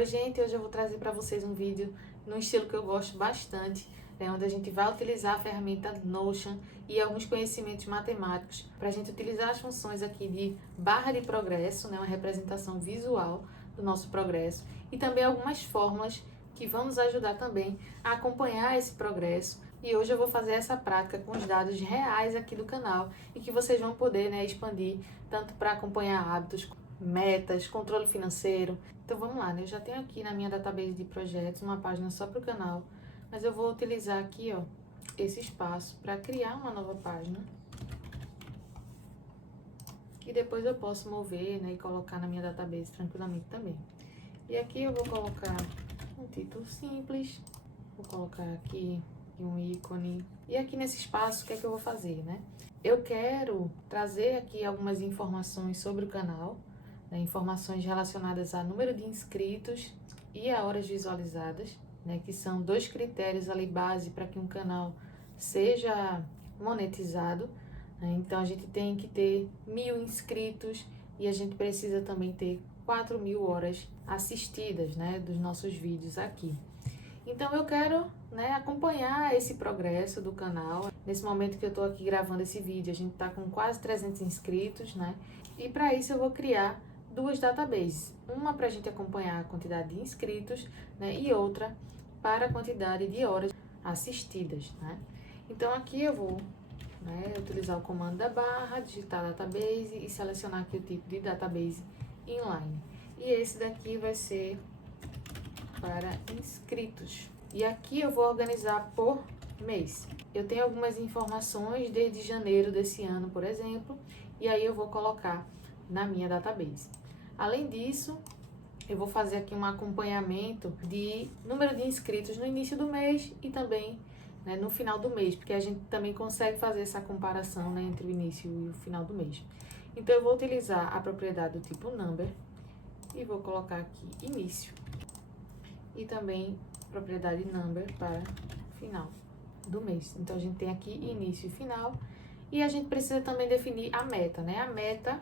Oi gente, hoje eu vou trazer para vocês um vídeo num estilo que eu gosto bastante, onde a gente vai utilizar a ferramenta Notion e alguns conhecimentos matemáticos para a gente utilizar as funções aqui de barra de progresso, uma representação visual do nosso progresso e também algumas fórmulas que vão nos ajudar também a acompanhar esse progresso. E hoje eu vou fazer essa prática com os dados reais aqui do canal e que vocês vão poder expandir tanto para acompanhar hábitos, metas, controle financeiro. Então vamos lá, eu já tenho aqui na minha database de projetos uma página só para o canal, mas eu vou utilizar aqui esse espaço para criar uma nova página que depois eu posso mover e colocar na minha database tranquilamente também. E aqui eu vou colocar um título simples, vou colocar aqui um ícone. E aqui nesse espaço, o que é que eu vou fazer, Eu quero trazer aqui algumas informações sobre o canal, informações relacionadas a número de inscritos e a horas visualizadas, que são dois critérios ali base para que um canal seja monetizado. Então a gente tem que ter 1000 inscritos e a gente precisa também ter 4000 horas assistidas, dos nossos vídeos aqui. Então eu quero acompanhar esse progresso do canal. Nesse momento que eu estou aqui gravando esse vídeo, a gente está com quase 300 inscritos, E para isso eu vou criar duas databases. Uma para a gente acompanhar a quantidade de inscritos, E outra para a quantidade de horas assistidas, Então aqui eu vou utilizar o comando da barra, digitar database e selecionar aqui o tipo de database inline. E esse daqui vai ser para inscritos. E aqui eu vou organizar por mês. Eu tenho algumas informações desde janeiro desse ano, por exemplo, e aí eu vou colocar na minha database. Além disso, eu vou fazer aqui um acompanhamento de número de inscritos no início do mês e também no final do mês, porque a gente também consegue fazer essa comparação entre o início e o final do mês. Então eu vou utilizar a propriedade do tipo number e vou colocar aqui início. E também propriedade number para final do mês. Então, a gente tem aqui início e final. E a gente precisa também definir a meta, A meta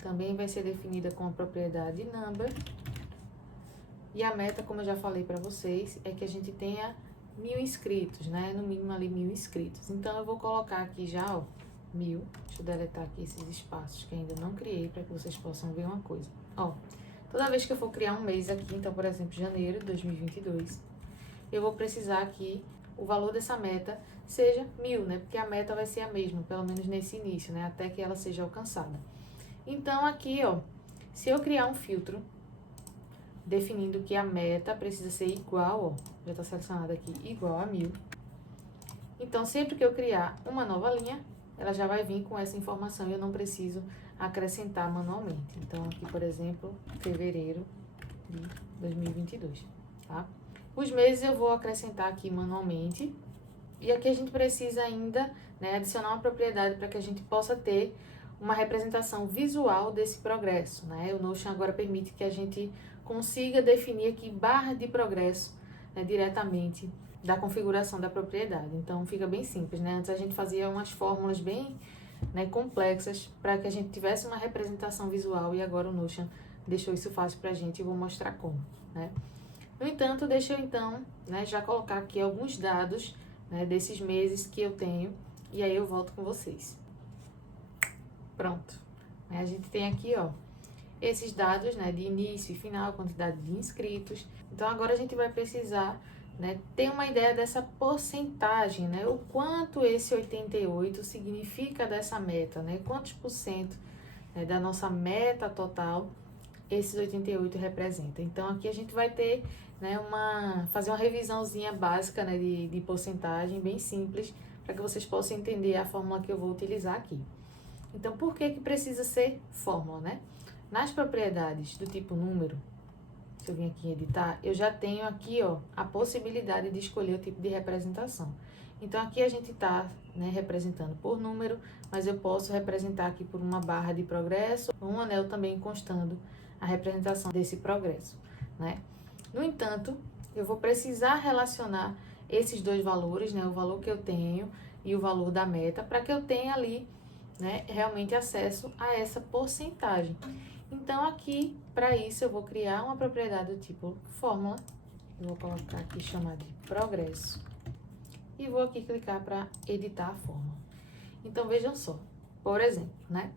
também vai ser definida com a propriedade number. E a meta, como eu já falei para vocês, é que a gente tenha 1000 inscritos, No mínimo ali 1000 inscritos. Então, eu vou colocar aqui já, 1000. Deixa eu deletar aqui esses espaços que ainda não criei para que vocês possam ver uma coisa. Toda vez que eu for criar um mês aqui, então, por exemplo, janeiro de 2022, eu vou precisar que o valor dessa meta seja 1000, Porque a meta vai ser a mesma, pelo menos nesse início, Até que ela seja alcançada. Então, aqui, se eu criar um filtro definindo que a meta precisa ser igual, já está selecionado aqui, igual a 1000. Então, sempre que eu criar uma nova linha, ela já vai vir com essa informação e eu não preciso acrescentar manualmente. Então, aqui, por exemplo, fevereiro de 2022, tá? Os meses eu vou acrescentar aqui manualmente. E aqui a gente precisa ainda, adicionar uma propriedade para que a gente possa ter uma representação visual desse progresso, O Notion agora permite que a gente consiga definir aqui barra de progresso, diretamente da configuração da propriedade. Então, fica bem simples, Antes a gente fazia umas fórmulas bem complexas para que a gente tivesse uma representação visual e agora o Notion deixou isso fácil para a gente e vou mostrar como, No entanto, deixa eu então, já colocar aqui alguns dados, desses meses que eu tenho e aí eu volto com vocês. Pronto. A gente tem aqui, esses dados, de início e final, quantidade de inscritos. Então, agora a gente vai precisar ter uma ideia dessa porcentagem, o quanto esse 88 significa dessa meta, quantos por cento da nossa meta total esses 88 representa. Então, aqui a gente vai ter fazer uma revisãozinha básica de porcentagem, bem simples, para que vocês possam entender a fórmula que eu vou utilizar aqui. Então, por que precisa ser fórmula, Nas propriedades do tipo número, se eu vim aqui em editar, eu já tenho aqui, a possibilidade de escolher o tipo de representação. Então, aqui a gente está representando por número, mas eu posso representar aqui por uma barra de progresso, um anel também constando a representação desse progresso, No entanto, eu vou precisar relacionar esses dois valores, o valor que eu tenho e o valor da meta, para que eu tenha ali, realmente acesso a essa porcentagem. Então, aqui, para isso, eu vou criar uma propriedade do tipo fórmula. Eu vou colocar aqui, chamar de progresso. E vou aqui clicar para editar a fórmula. Então, vejam só. Por exemplo, né?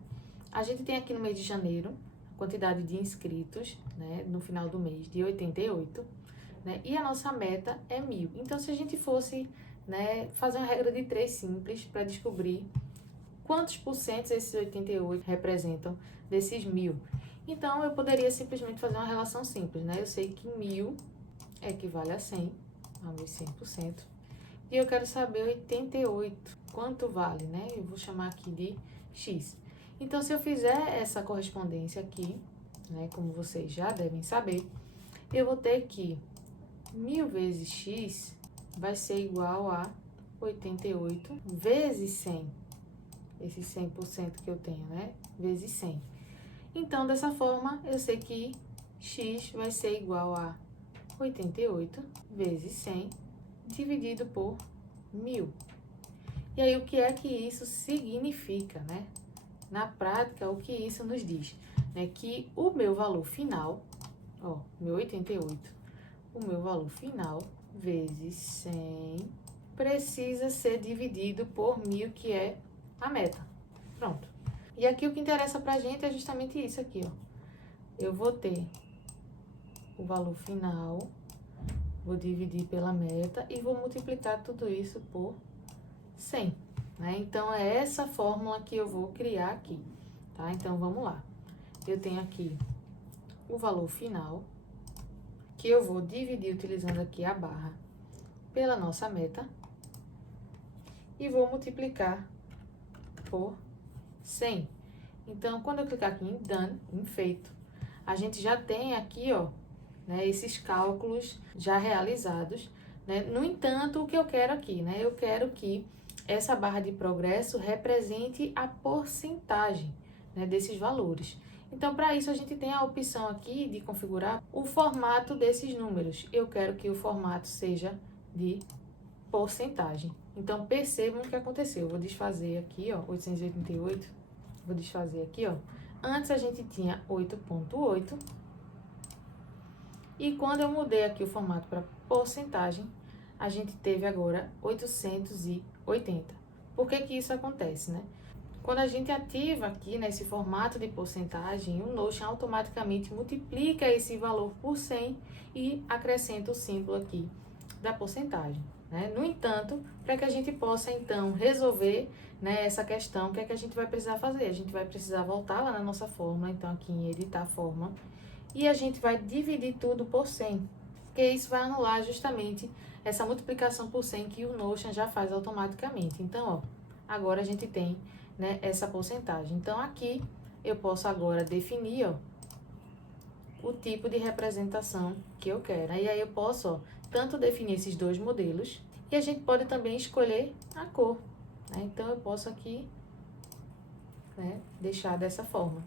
A gente tem aqui no mês de janeiro, a quantidade de inscritos, né? No final do mês, de 88, né? E a nossa meta é 1000. Então, se a gente fosse, né, fazer uma regra de 3 simples para descobrir quantos por cento esses 88 representam desses 1000. Então, eu poderia simplesmente fazer uma relação simples, né? Eu sei que 1000 equivale a 100, a meus 100%. E eu quero saber 88, quanto vale, né? Eu vou chamar aqui de x. Então, se eu fizer essa correspondência aqui, né? Como vocês já devem saber, eu vou ter que 1000 vezes x vai ser igual a 88 vezes 100. Esse 100% que eu tenho, né? Vezes 100. Então, dessa forma, eu sei que x vai ser igual a 88 vezes 100 dividido por 1000. E aí, o que é que isso significa, né? Na prática, o que isso nos diz? É que o meu valor final, ó, meu 88, o meu valor final vezes 100 precisa ser dividido por 1000, que é a meta. Pronto. E aqui o que interessa pra gente é justamente isso aqui, ó. Eu vou ter o valor final, vou dividir pela meta e vou multiplicar tudo isso por 100, né? Então, é essa fórmula que eu vou criar aqui, tá? Então, vamos lá. Eu tenho aqui o valor final, que eu vou dividir utilizando aqui a barra pela nossa meta e vou multiplicar por 100. Então, quando eu clicar aqui em Done, em feito, a gente já tem aqui, ó, né, esses cálculos já realizados, né? No entanto, o que eu quero aqui, né? Eu quero que essa barra de progresso represente a porcentagem, né, desses valores. Então, para isso, a gente tem a opção aqui de configurar o formato desses números. Eu quero que o formato seja de porcentagem. Então, percebam o que aconteceu. Eu vou desfazer aqui, ó, 888. Vou desfazer aqui, ó. Antes a gente tinha 8,8. E quando eu mudei aqui o formato para porcentagem, a gente teve agora 880. Por que que isso acontece, né? Quando a gente ativa aqui nesse formato de porcentagem, o Notion automaticamente multiplica esse valor por 100 e acrescenta o símbolo aqui da porcentagem, né? No entanto, para que a gente possa então resolver, né, essa questão, o que é que a gente vai precisar fazer? A gente vai precisar voltar lá na nossa fórmula, então aqui em editar a fórmula, e a gente vai dividir tudo por 100, porque isso vai anular justamente essa multiplicação por 100 que o Notion já faz automaticamente. Então, ó, agora a gente tem, né, essa porcentagem. Então, aqui eu posso agora definir, ó, o tipo de representação que eu quero. E aí eu posso, ó, tanto definir esses dois modelos, e a gente pode também escolher a cor, né? Então, eu posso aqui, né, deixar dessa forma.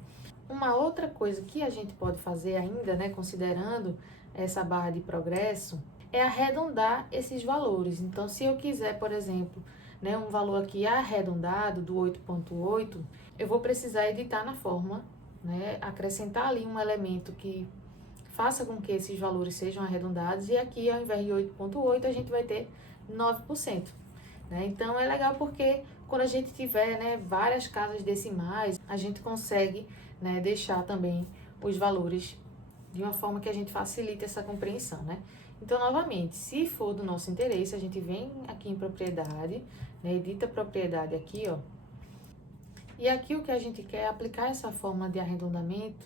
Uma outra coisa que a gente pode fazer ainda, né, considerando essa barra de progresso, é arredondar esses valores. Então, se eu quiser, por exemplo, né, um valor aqui arredondado do 8,8, eu vou precisar editar na fórmula, né, acrescentar ali um elemento que faça com que esses valores sejam arredondados, e aqui, ao invés de 8,8, a gente vai ter 9%. Né? Então, é legal porque quando a gente tiver, né, várias casas decimais, a gente consegue, né, deixar também os valores de uma forma que a gente facilite essa compreensão, né? Então, novamente, se for do nosso interesse, a gente vem aqui em propriedade, né, edita propriedade aqui, ó. E aqui o que a gente quer é aplicar essa fórmula de arredondamento,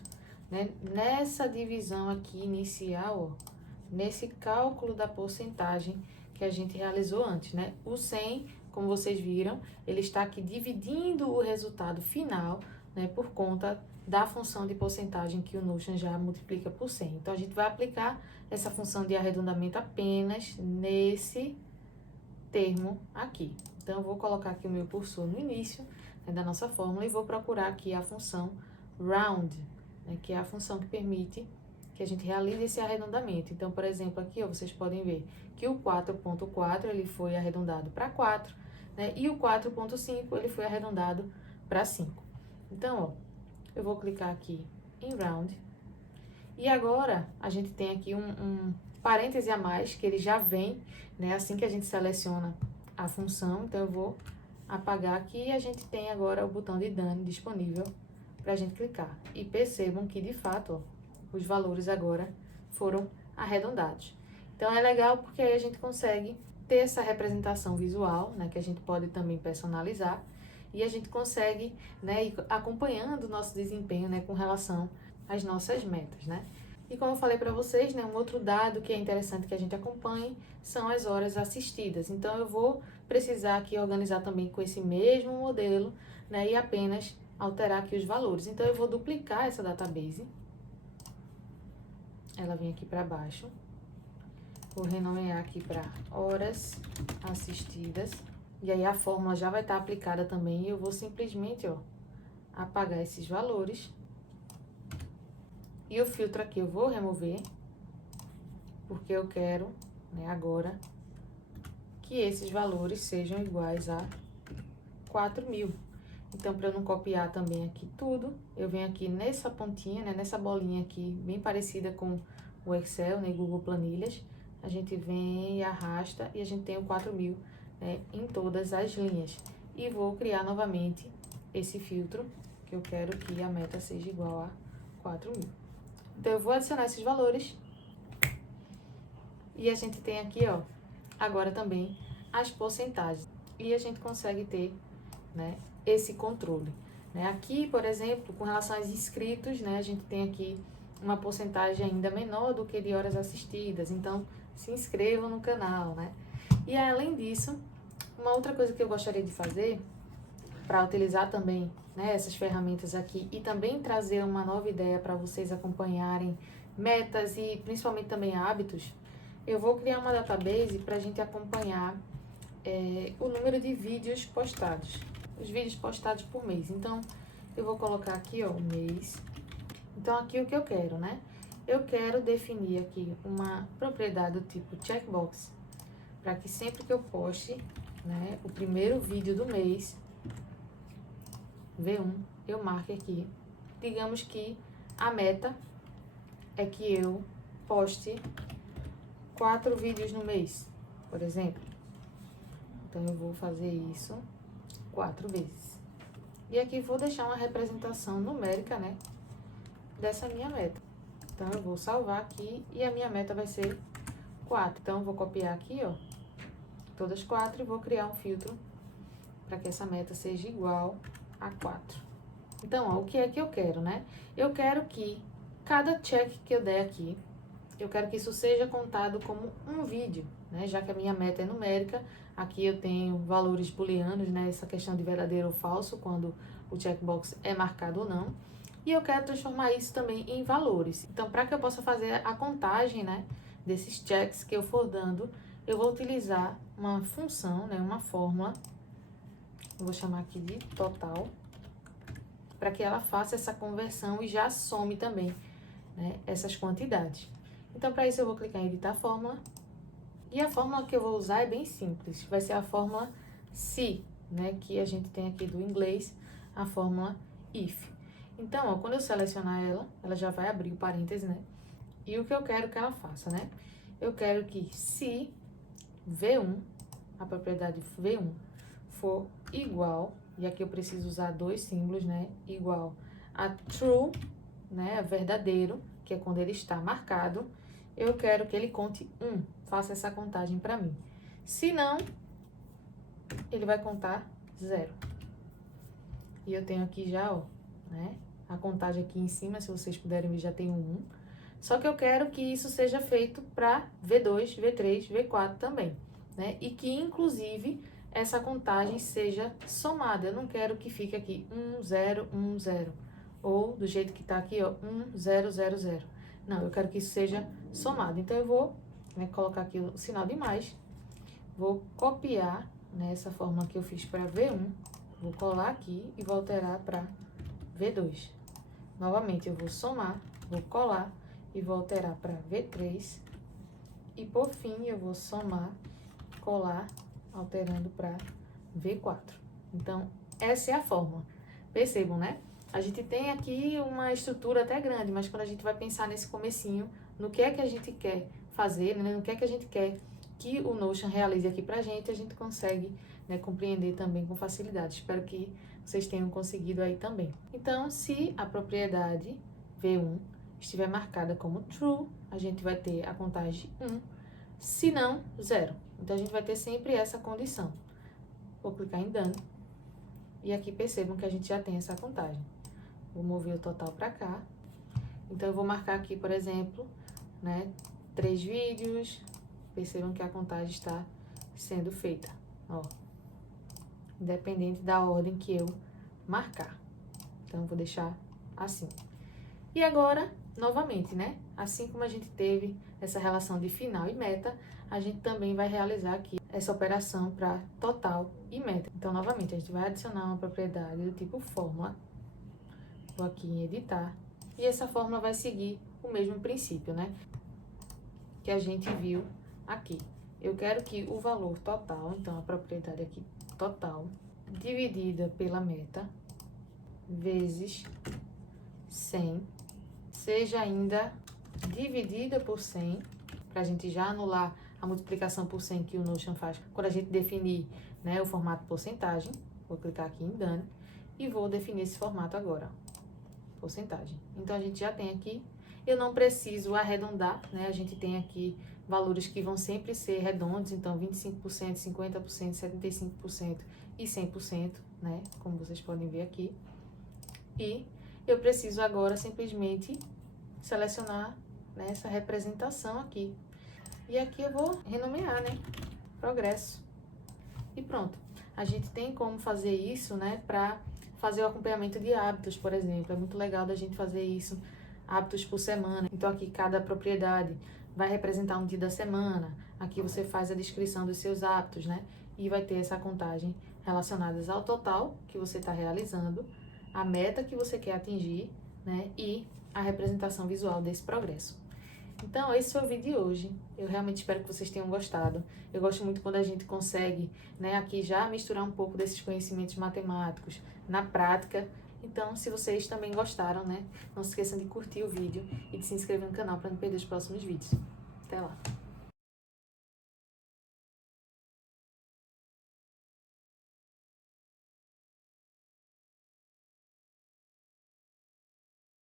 né, nessa divisão aqui inicial, ó, nesse cálculo da porcentagem que a gente realizou antes, né? O 100, como vocês viram, ele está aqui dividindo o resultado final, né, por conta da função de porcentagem que o Notion já multiplica por 100. Então, a gente vai aplicar essa função de arredondamento apenas nesse termo aqui. Então, eu vou colocar aqui o meu cursor no início, né, da nossa fórmula e vou procurar aqui a função round, né, que é a função que permite que a gente realize esse arredondamento. Então, por exemplo, aqui, ó, vocês podem ver que o 4,4 ele foi arredondado para 4, né, e o 4,5 ele foi arredondado para 5. Então, ó, eu vou clicar aqui em round. E agora, a gente tem aqui um parêntese a mais, que ele já vem, né, assim que a gente seleciona a função. Então, eu vou apagar aqui e a gente tem agora o botão de done disponível para a gente clicar. E percebam que, de fato, ó, os valores agora foram arredondados. Então, é legal porque aí a gente consegue ter essa representação visual, né, que a gente pode também personalizar, e a gente consegue, né, ir acompanhando o nosso desempenho, né, com relação às nossas metas, né. E como eu falei para vocês, né, um outro dado que é interessante que a gente acompanhe são as horas assistidas. Então, eu vou precisar aqui organizar também com esse mesmo modelo, né, e apenas alterar aqui os valores. Então, eu vou duplicar essa database. Ela vem aqui para baixo. Vou renomear aqui para horas assistidas. E aí, a fórmula já vai estar aplicada também. E eu vou simplesmente, ó, apagar esses valores. E o filtro aqui eu vou remover, porque eu quero, né, agora, que esses valores sejam iguais a 4.000. Então, para eu não copiar também aqui tudo, eu venho aqui nessa pontinha, né, nessa bolinha aqui, bem parecida com o Excel, né, Google Planilhas. A gente vem e arrasta e a gente tem o 4.000, né, em todas as linhas. E vou criar novamente esse filtro, que eu quero que a meta seja igual a 4.000. Então, eu vou adicionar esses valores. E a gente tem aqui, ó, agora também as porcentagens. E a gente consegue ter, né, esse controle. Né? Aqui, por exemplo, com relação aos inscritos, né, a gente tem aqui uma porcentagem ainda menor do que de horas assistidas. Então, se inscrevam no canal, né? E além disso, uma outra coisa que eu gostaria de fazer, para utilizar também, né, essas ferramentas aqui e também trazer uma nova ideia para vocês acompanharem metas e principalmente também hábitos, eu vou criar uma database para a gente acompanhar o número de vídeos postados, os vídeos postados por mês. Então, eu vou colocar aqui, ó, o mês. Então, aqui o que eu quero, né? Eu quero definir aqui uma propriedade do tipo checkbox, para que sempre que eu poste, né, o primeiro vídeo do mês, V1, eu marque aqui. Digamos que a meta é que eu poste 4 vídeos no mês, por exemplo. Então, eu vou fazer isso 4 vezes. E aqui vou deixar uma representação numérica, né, dessa minha meta. Então, eu vou salvar aqui e a minha meta vai ser 4. Então, eu vou copiar aqui, ó, todas 4 e vou criar um filtro para que essa meta seja igual a 4. Então, ó, o que é que eu quero, né? Eu quero que cada check que eu der aqui, eu quero que isso seja contado como um vídeo, né? Já que a minha meta é numérica, aqui eu tenho valores booleanos, né? Essa questão de verdadeiro ou falso, quando o checkbox é marcado ou não. E eu quero transformar isso também em valores. Então, para que eu possa fazer a contagem, né, desses checks que eu for dando, eu vou utilizar uma função, né, uma fórmula, eu vou chamar aqui de total, para que ela faça essa conversão e já some também, né, essas quantidades. Então, para isso, eu vou clicar em editar fórmula. E a fórmula que eu vou usar é bem simples. Vai ser a fórmula se, né, que a gente tem aqui do inglês, a fórmula if. Então, ó, quando eu selecionar ela, ela já vai abrir o parêntese, né? E o que eu quero que ela faça, né? Eu quero que se V1, a propriedade V1, for igual, e aqui eu preciso usar 2 símbolos, né? Igual a true, né? Verdadeiro, que é quando ele está marcado, eu quero que ele conte 1. Faça essa contagem para mim. Se não, ele vai contar 0. E eu tenho aqui já, ó, né? A contagem aqui em cima, se vocês puderem ver, já tem um 1. Só que eu quero que isso seja feito para V2, V3, V4 também, né? E que, inclusive, essa contagem seja somada. Eu não quero que fique aqui 1, 0, 1, 0. Ou do jeito que tá aqui, ó, 1, 0, 0, 0. Não, eu quero que isso seja somado. Então, eu vou, né, colocar aqui o sinal de mais. Vou copiar, né, essa fórmula que eu fiz para V1. Vou colar aqui e vou alterar para V2. Novamente, eu vou somar, vou colar e vou alterar para V3. E, por fim, eu vou somar, colar, alterando para V4. Então, essa é a fórmula. Percebam, né? A gente tem aqui uma estrutura até grande, mas quando a gente vai pensar nesse comecinho, no que é que a gente quer fazer, né, no que é que a gente quer que o Notion realize aqui pra gente, a gente consegue, né, compreender também com facilidade. Espero que vocês tenham conseguido aí também. Então, se a propriedade V1 estiver marcada como true, a gente vai ter a contagem 1, se não, 0. Então, a gente vai ter sempre essa condição. Vou clicar em Done. E aqui percebam que a gente já tem essa contagem. Vou mover o total para cá. Então, eu vou marcar aqui, por exemplo, né, 3 vídeos. Percebam que a contagem está sendo feita, ó. Independente da ordem que eu marcar. Então, eu vou deixar assim. E agora, novamente, né? Assim como a gente teve essa relação de final e meta, a gente também vai realizar aqui essa operação para total e meta. Então, novamente, a gente vai adicionar uma propriedade do tipo fórmula. Vou aqui em editar. E essa fórmula vai seguir o mesmo princípio, né? Que a gente viu aqui. Eu quero que o valor total, então a propriedade aqui, total, dividida pela meta, vezes 100, seja ainda dividida por 100, para a gente já anular a multiplicação por 100 que o Notion faz quando a gente definir, né, o formato porcentagem. Vou clicar aqui em Done e vou definir esse formato agora, porcentagem. Então, a gente já tem aqui, eu não preciso arredondar, né, a gente tem aqui valores que vão sempre ser redondos, então 25%, 50%, 75% e 100%, né, como vocês podem ver aqui. E eu preciso agora simplesmente selecionar, né, essa representação aqui. E aqui eu vou renomear, né, progresso. E pronto. A gente tem como fazer isso, né, para fazer o acompanhamento de hábitos, por exemplo. É muito legal da gente fazer isso, hábitos por semana. Então aqui cada propriedade vai representar um dia da semana. Aqui você faz a descrição dos seus hábitos, né, e vai ter essa contagem relacionadas ao total que você está realizando, a meta que você quer atingir, né, e a representação visual desse progresso. Então, esse foi o vídeo de hoje. Eu realmente espero que vocês tenham gostado. Eu gosto muito quando a gente consegue, né, aqui já misturar um pouco desses conhecimentos matemáticos na prática. Então, se vocês também gostaram, né, não se esqueçam de curtir o vídeo e de se inscrever no canal para não perder os próximos vídeos. Até lá!